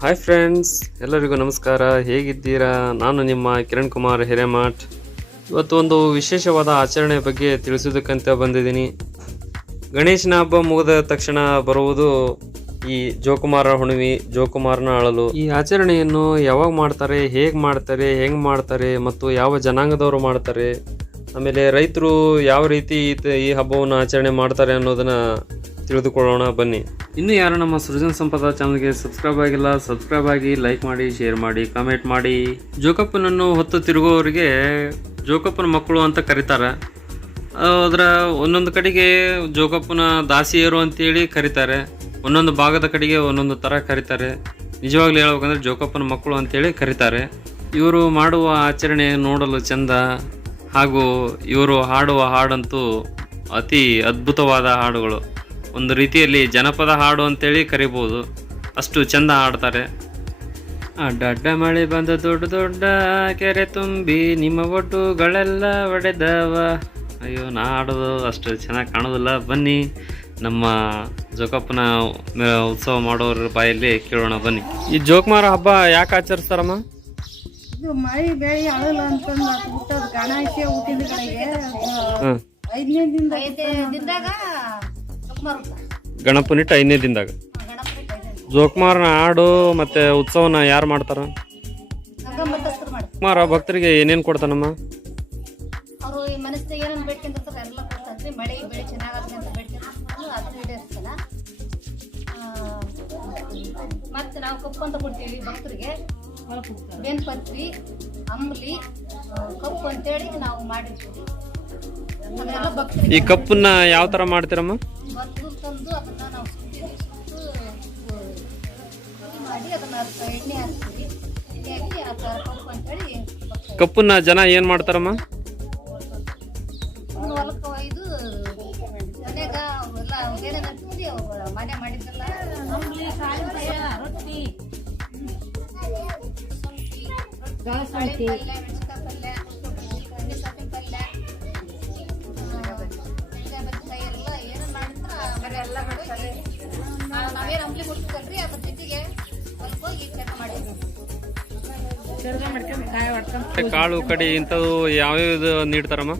Hi friends ಎಲ್ಲರಿಗೂ ನಮಸ್ಕಾರ. ಹೇಗಿದ್ದೀರಾ? ನಾನು ನಿಮ್ಮ ಕಿರಣ್ ಕುಮಾರ್ ಹಿರೇಮಠ್. ಇವತ್ತು ಒಂದು ವಿಶೇಷವಾದ ಆಚರಣೆ ಬಗ್ಗೆ ತಿಳಿಸೋದಕ್ಕಂತ ಬಂದಿದ್ದೀನಿ. ಗಣೇಶನ ಹಬ್ಬ ಮುಗಿದ ತಕ್ಷಣ ಬರುವುದು ಈ ಜೋಕುಮಾರ ಹುಣ್ಣಿಮೆ, ಜೋಕುಮಾರನ ಅಳಲು. ಈ ಆಚರಣೆಯನ್ನು ಯಾವಾಗ ಮಾಡ್ತಾರೆ, ಹೇಗೆ ಮಾಡ್ತಾರೆ, ಹೆಂಗೆ ಮಾಡ್ತಾರೆ ಮತ್ತು ಯಾವ ಜನಾಂಗದವರು ಮಾಡ್ತಾರೆ, ಆಮೇಲೆ ರೈತರು ಯಾವ ರೀತಿ ಈ ಹಬ್ಬವನ್ನು ಆಚರಣೆ ಮಾಡ್ತಾರೆ ಅನ್ನೋದನ್ನ ತಿಳಿದುಕೊಳ್ಳೋಣ, ಬನ್ನಿ. ಇನ್ನು ಯಾರು ನಮ್ಮ ಸೃಜನ್ ಸಂಪದ ಚಾನಲ್ಗೆ ಸಬ್ಸ್ಕ್ರೈಬ್ ಆಗಿಲ್ಲ, ಸಬ್ಸ್ಕ್ರೈಬ್ ಆಗಿ ಲೈಕ್ ಮಾಡಿ, ಶೇರ್ ಮಾಡಿ, ಕಾಮೆಂಟ್ ಮಾಡಿ. ಜೋಕಪ್ಪನನ್ನು ಹೊತ್ತು ತಿರುಗುವವರಿಗೆ ಜೋಕಪ್ಪನ ಮಕ್ಕಳು ಅಂತ ಕರೀತಾರೆ. ಅದರ ಒಂದೊಂದು ಕಡೆಗೆ ಜೋಗಪ್ಪನ ದಾಸಿಯರು ಅಂತೇಳಿ ಕರೀತಾರೆ. ಒಂದೊಂದು ಭಾಗದ ಕಡೆಗೆ ಒಂದೊಂದು ಥರ ಕರೀತಾರೆ. ನಿಜವಾಗ್ಲೂ ಹೇಳ್ಬೇಕಂದ್ರೆ ಜೋಕಪ್ಪನ ಮಕ್ಕಳು ಅಂತೇಳಿ ಕರೀತಾರೆ. ಇವರು ಮಾಡುವ ಆಚರಣೆ ನೋಡಲು ಚಂದ, ಹಾಗೂ ಇವರು ಹಾಡುವ ಹಾಡಂತೂ ಅತಿ ಅದ್ಭುತವಾದ ಹಾಡುಗಳು. ಒಂದು ರೀತಿಯಲ್ಲಿ ಜನಪದ ಹಾಡು ಅಂತೇಳಿ ಕರಿಬೋದು. ಅಷ್ಟು ಚೆಂದ ಹಾಡ್ತಾರೆ. ಅಡ್ಡಡ್ಡ ಮಳೆ ಬಂದ ದೊಡ್ಡ ದೊಡ್ಡ ಕೆರೆ ತುಂಬಿ ನಿಮ್ಮ ಒಟ್ಟುಗಳೆಲ್ಲ ಒಡೆದವ. ಅಯ್ಯೋ ನಾ ಆಡೋದು ಅಷ್ಟು ಚೆನ್ನಾಗಿ ಕಾಣೋದಿಲ್ಲ. ಬನ್ನಿ ನಮ್ಮ ಜೋಕಪ್ಪನ ಉತ್ಸವ ಮಾಡೋರ ಬಾಯಲ್ಲಿ ಕೇಳೋಣ ಬನ್ನಿ. ಈ ಜೋಕುಮಾರ ಹಬ್ಬ ಯಾಕೆ ಆಚರಿಸ್ತಾರಮ್ಮ? ಇದು ಮಳೆ ಬೆಳಿ ಅಳಲ್ಲ ಅಂತಂದು ಹುಟ್ಟೋದು ಗಣೇಶ ಹುಟ್ಟಿದ ಕಡೆಗೆ. ಐದನೇ ದಿನದಾಗ ಗಣಪನಿಟ್ಟು ಐದನೇ ದಿನದಾಗ. ಜೋಕುಮಾರನ ಹಾಡು ಮತ್ತೆ ಉತ್ಸವನ ಯಾರು ಮಾಡ್ತಾರ? ಗಂಗಮ್ಮತ್ತಸ್ತ್ರ ಕುಮಾರ, ಭಕ್ತರಿಗೆ ಏನೇನು ಕೊಡ್ತಾನಮ್ಮ? ಅವರು ಕಪ್ಪು ಅಂತ ಕೊಡ್ತೀವಿ ಅಂತೇಳಿ ನಾವು ಮಾಡಿರ್ತೀವಿ ಈ ಕಪ್ಪನ್ನ ಯಾವ ತರ ಮಾಡ್ತೀರಮ್ಮ? ಕಪ್ಪನ್ನ ಜನ ಏನ್ ನಾವು ಅದ್ರ ಜೊತೆಗೆ ಚೆಕ್ ಕಾಳು ಕಡಿ ಇಂಥವು ಯಾವ್ಯಾವ ನೀಡ್ತಾರಮ್ಮ?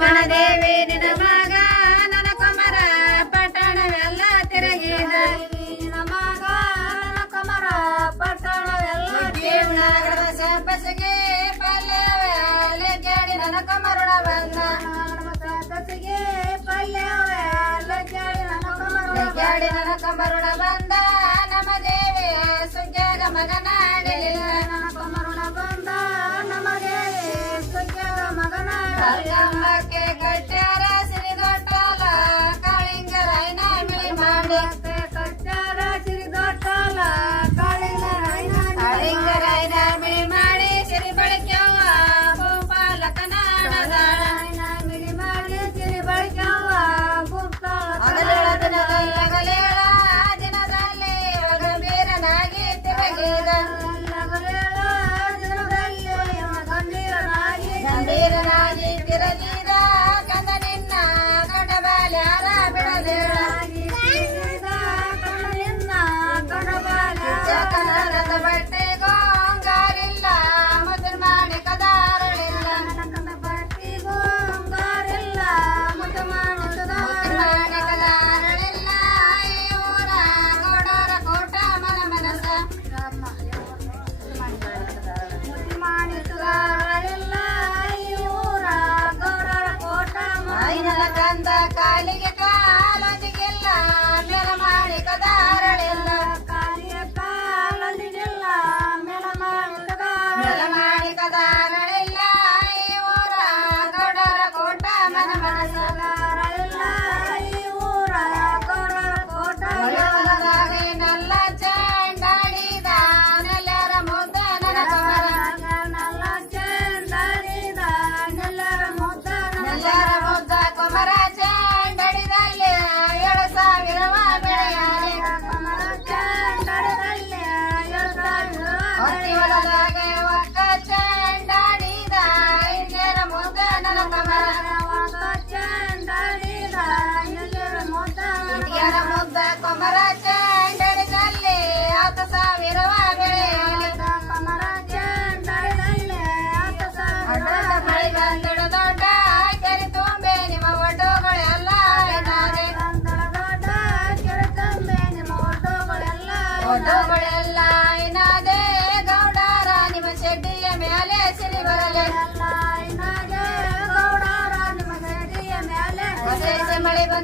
ದೇವಿ ಮಗ ನನ್ನ ಕಮರ ಪಟ್ಟಣವೆಲ್ಲ ತಿರುಗಿದ. ನಿನ್ನ ಮಗ ನನ್ನ ಕಮರ ಪಟ್ಟಣವೆಲ್ಲ ಸಂಪಸಿಗೆ ಪಲ್ಯವೇ ನನ್ನ ಕಮರುಣ ಬಂದ. ಸಂಪಸಿಗೆ ಪಲ್ಯವೇ ಅಲೆ ಜಾಡಿ ನನ್ನ ಕಮರುಣ ಜಾಡಿ ನನ್ನ ಕಮರುಣ ಬಂದ.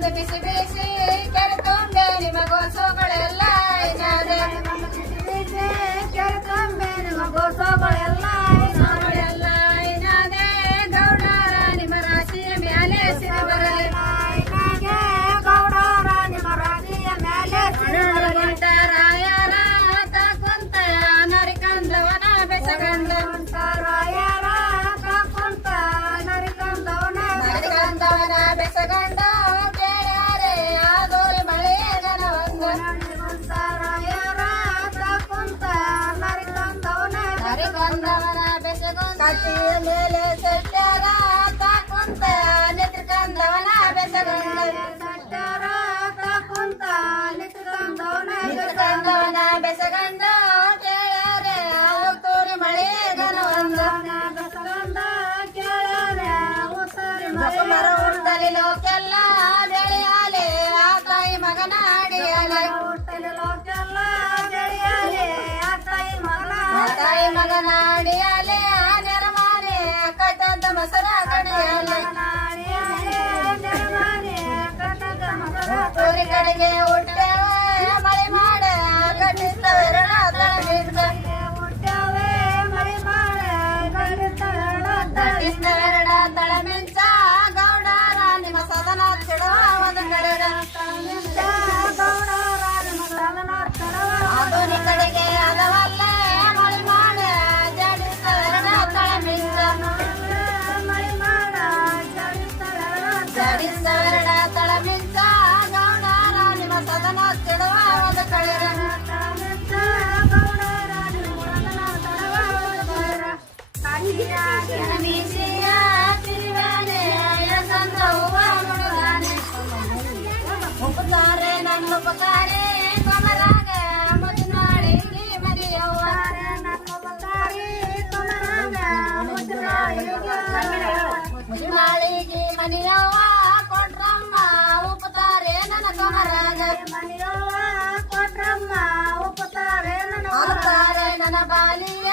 ಬಂದು ಬಿಸಿ ನೆತ್ರಕಂದವನ ಬೆಸಗಂಡ ಕೇಳ್ಯಾರೆ ತೋರಿ ಮಳೆ ಗನವಂಗ ಬೆಸಗಂಡ ಕೇಳ್ಯಾರೆ ಮರ ಉಂಟಲಿ ಲೋಕೆಲ್ಲ ಬೆಳೆಯಾಲೆ ಆ ತಾಯಿ ಮಗನ ಅಡಿಯಾಲೆ ಉಂಟಲಿ ಲೋಕೆಲ್ಲ ಬೆಳೆಯಾಲೆ ಆ ತಾಯಿ ಮಗನ ತಾಯಿ ಮಗನ ಅಡಿಯಾಲೆ ಆ ನೆರಮಾನೆ ಕಟ್ಟದ ಮಸರ ಕಡಿಯಾಲೆ ಊರಿ ಕಡೆಗೆ ಹುಟ್ಟವೆ ಉಪಕಾರ? ನನ್ನ ಕೊಮರಾಗ ಮನಿಯವ್ವ ಕೊಟ್ರಮ್ಮ ಉಪತಾರೆ ನನ್ನ ಕೊಮರಾಗ ಕೊಟ್ರಮ್ಮ ಉಪತಾರೆ ನನ್ನ ಬಾಲಿಯ.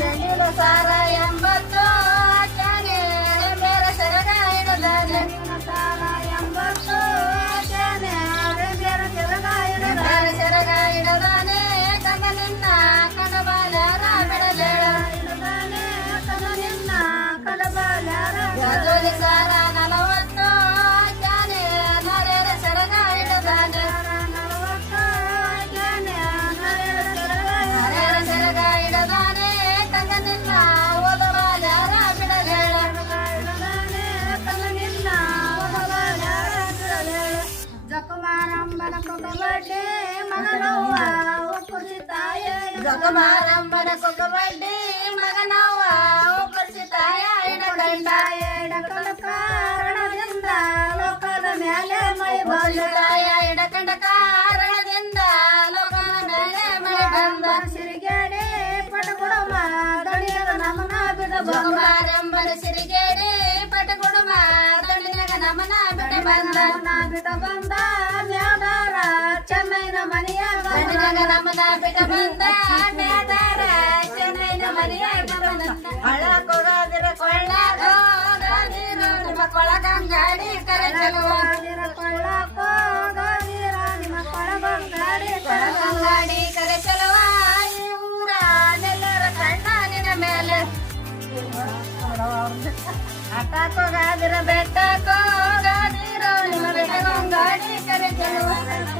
ಜನಿಲು ಸಾರ ತಾಯ ಜಗಮಾರಂಭನ ಕೊಗಬಡ್ಡಿ ಮಗನವ್ವ ಒಬ್ಬರಿಸಿ ತಾಯ ಎಡಗಂಡ ಎಡಕಲ ಕಾರಣದಿಂದ ಲೋಕದ ಮೇಲೆ ಮೈ ಒಬ್ಬರಿಸಿ ತಾಯ ಎಡಕಂಡ ಕಾರಣದಿಂದ ಲೋಕನ ಮೇಲೆ ಮೈ ಬಂದ ಸಿರಿಗೇಡೆ ಪಟಗುಡಮ ದಣಿಯದ ನಮನ ಬಿಡ ಜಗಮಾರಂಭನ ಸಿರಿಗೇಡಿ ಪಟಗುಡುಮ ದಂಡಿನಾಗ ನಮನ ಬಿಡ ಬಂದ. ಬಿಡ ಬಂದ. ಗರಮನ ಬಿಡ ಬಂದ ಮೇದಾರ ನಿಮ್ಮ ಕೊಳಗಂಗಾಡಿ ಕರೆ ನಿಮ್ಮ ಕರೆ ಚೆಲುವ ಮೇಲೆ. ಕರೆ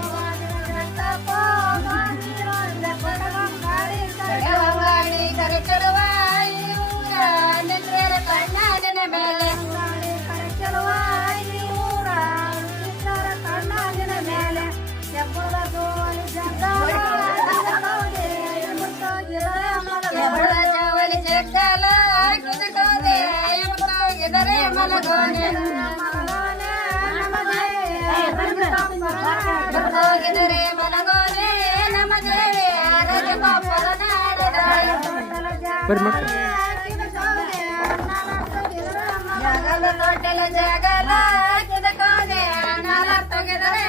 జగల జగల కిదకోనే నాల తొగెదరే